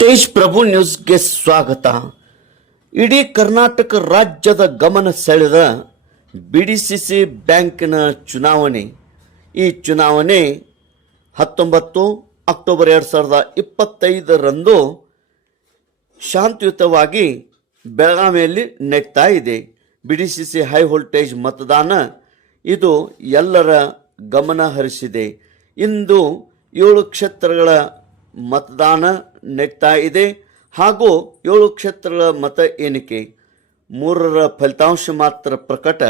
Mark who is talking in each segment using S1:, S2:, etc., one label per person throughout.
S1: ತೇಜ್ ಪ್ರಭು ನ್ಯೂಸ್ಗೆ ಸ್ವಾಗತ. ಇಡೀ ಕರ್ನಾಟಕ ರಾಜ್ಯದ ಗಮನ ಸೆಳೆದ ಬಿ ಡಿ ಸಿ ಸಿ ಬ್ಯಾಂಕಿನ ಚುನಾವಣೆ. ಈ ಚುನಾವಣೆ ಹತ್ತೊಂಬತ್ತು ಅಕ್ಟೋಬರ್ ಎರಡು ಸಾವಿರದ ಇಪ್ಪತ್ತೈದರಂದು ಶಾಂತಿಯುತವಾಗಿ ಬೆಳಗಾವಿಯಲ್ಲಿ ನೆಗ್ತಾ ಇದೆ. B D C C high voltage ಮತದಾನ ಇದು ಎಲ್ಲರ ಗಮನ ಹರಿಸಿದೆ. ಇಂದು ಏಳು ಕ್ಷೇತ್ರಗಳ ಮತದಾನ ನಡೀತಾ ಇದೆ. ಹಾಗೂ ಏಳು ಕ್ಷೇತ್ರಗಳ ಮತ ಎಣಿಕೆ, ಮೂರರ ಫಲಿತಾಂಶ ಮಾತ್ರ ಪ್ರಕಟ.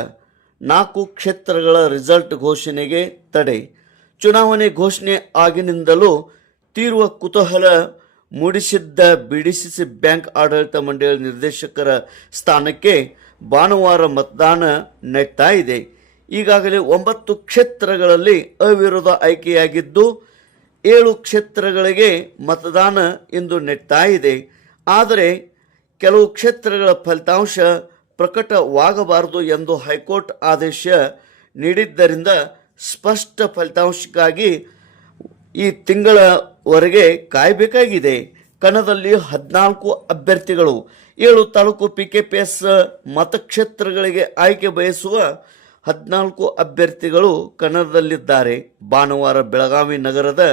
S1: ನಾಲ್ಕು ಕ್ಷೇತ್ರಗಳ ರಿಸಲ್ಟ್ ಘೋಷಣೆಗೆ ತಡೆ. ಚುನಾವಣೆ ಘೋಷಣೆ ಆಗಿನಿಂದಲೂ ತೀವ್ರ ಕುತೂಹಲ ಮೂಡಿಸಿದ್ದ ಬಿಡಿಸಿಸಿ ಬ್ಯಾಂಕ್ ಆಡಳಿತ ಮಂಡಳಿ ನಿರ್ದೇಶಕರ ಸ್ಥಾನಕ್ಕೆ ಭಾನುವಾರ ಮತದಾನ ನಡೀತಾ ಇದೆ. ಈಗಾಗಲೇ ಒಂಬತ್ತು ಕ್ಷೇತ್ರಗಳಲ್ಲಿ ಅವಿರೋಧ ಆಯ್ಕೆಯಾಗಿದ್ದು ಏಳು ಕ್ಷೇತ್ರಗಳಿಗೆ ಮತದಾನ ಇಂದು ನೆಟ್ತಾ ಇದೆ. ಆದರೆ ಕೆಲವು ಕ್ಷೇತ್ರಗಳ ಫಲಿತಾಂಶ ಪ್ರಕಟವಾಗಬಾರದು ಎಂದು ಹೈಕೋರ್ಟ್ ಆದೇಶ ನೀಡಿದ್ದರಿಂದ ಸ್ಪಷ್ಟ ಫಲಿತಾಂಶಕ್ಕಾಗಿ ಈ ತಿಂಗಳವರೆಗೆ ಕಾಯಬೇಕಾಗಿದೆ. ಕಣದಲ್ಲಿ ಹದಿನಾಲ್ಕು ಅಭ್ಯರ್ಥಿಗಳು, ಏಳು taluk P K P S ಮತಕ್ಷೇತ್ರಗಳಿಗೆ ಆಯ್ಕೆ ಬಯಸುವ ಹದಿನಾಲ್ಕು ಅಭ್ಯರ್ಥಿಗಳು ಕಣದಲ್ಲಿದ್ದಾರೆ ಭಾನುವಾರ ಬೆಳಗಾವಿ ನಗರದ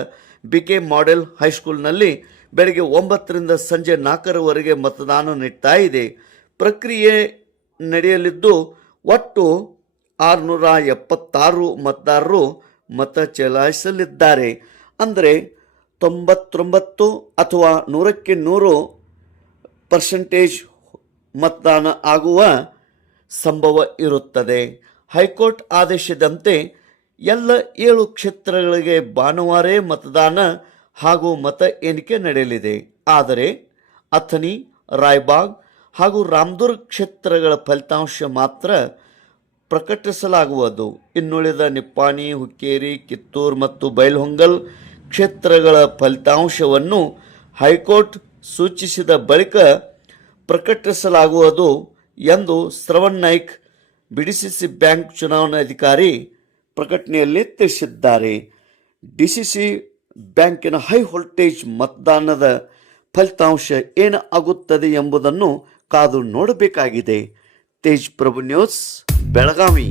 S1: ಬಿಕೆ ಮಾಡೆಲ್ ಹೈಸ್ಕೂಲ್ನಲ್ಲಿ ಬೆಳಗ್ಗೆ ಒಂಬತ್ತರಿಂದ ಸಂಜೆ ನಾಲ್ಕರವರೆಗೆ ಮತದಾನ ನೀಡ್ತಾ ಇದೆ. ಪ್ರಕ್ರಿಯೆ ನಡೆಯಲಿದ್ದು ಒಟ್ಟು ಆರುನೂರ ಎಪ್ಪತ್ತಾರು ಮತದಾರರು ಮತ ಚಲಾಯಿಸಲಿದ್ದಾರೆ. ಅಂದರೆ ತೊಂಬತ್ತೊಂಬತ್ತು ಅಥವಾ ನೂರಕ್ಕೆ ನೂರು ಪರ್ಸೆಂಟೇಜ್ ಮತದಾನ ಆಗುವ ಸಂಭವ ಇರುತ್ತದೆ. ಹೈಕೋರ್ಟ್ ಆದೇಶದಂತೆ ಎಲ್ಲ ಏಳು ಕ್ಷೇತ್ರಗಳಿಗೆ ಭಾನುವಾರೇ ಮತದಾನ ಹಾಗೂ ಮತ ಎಣಿಕೆ ನಡೆಯಲಿದೆ. ಆದರೆ ಅಥಣಿ, ರಾಯ್ಬಾಗ್ ಹಾಗೂ ರಾಮದುರ್ಗ್ ಕ್ಷೇತ್ರಗಳ ಫಲಿತಾಂಶ ಮಾತ್ರ ಪ್ರಕಟಿಸಲಾಗುವುದು. ಇನ್ನುಳಿದ ನಿಪ್ಪಾಣಿ, ಹುಕ್ಕೇರಿ, ಕಿತ್ತೂರು ಮತ್ತು ಬೈಲ್ಹೊಂಗಲ್ ಕ್ಷೇತ್ರಗಳ ಫಲಿತಾಂಶವನ್ನು ಹೈಕೋರ್ಟ್ ಸೂಚಿಸಿದ ಬಳಿಕ ಪ್ರಕಟಿಸಲಾಗುವುದು ಎಂದು ಶ್ರವಣ್ ನಾಯ್ಕ್ ಬಿಡಿಸಿಸಿ ಬ್ಯಾಂಕ್ ಚುನಾವಣಾಧಿಕಾರಿ ಪ್ರಕಟಣೆಯಲ್ಲಿ ತಿಳಿಸಿದ್ದಾರೆ. ಡಿಸಿಸಿ ಬ್ಯಾಂಕಿನ ಹೈ ವೋಲ್ಟೇಜ್ ಮತದಾನದ ಫಲಿತಾಂಶ ಏನು ಆಗುತ್ತದೆ ಎಂಬುದನ್ನು ಕಾದು ನೋಡಬೇಕಾಗಿದೆ. ತೇಜ್ ಪ್ರಭು ನ್ಯೂಸ್, ಬೆಳಗಾವಿ.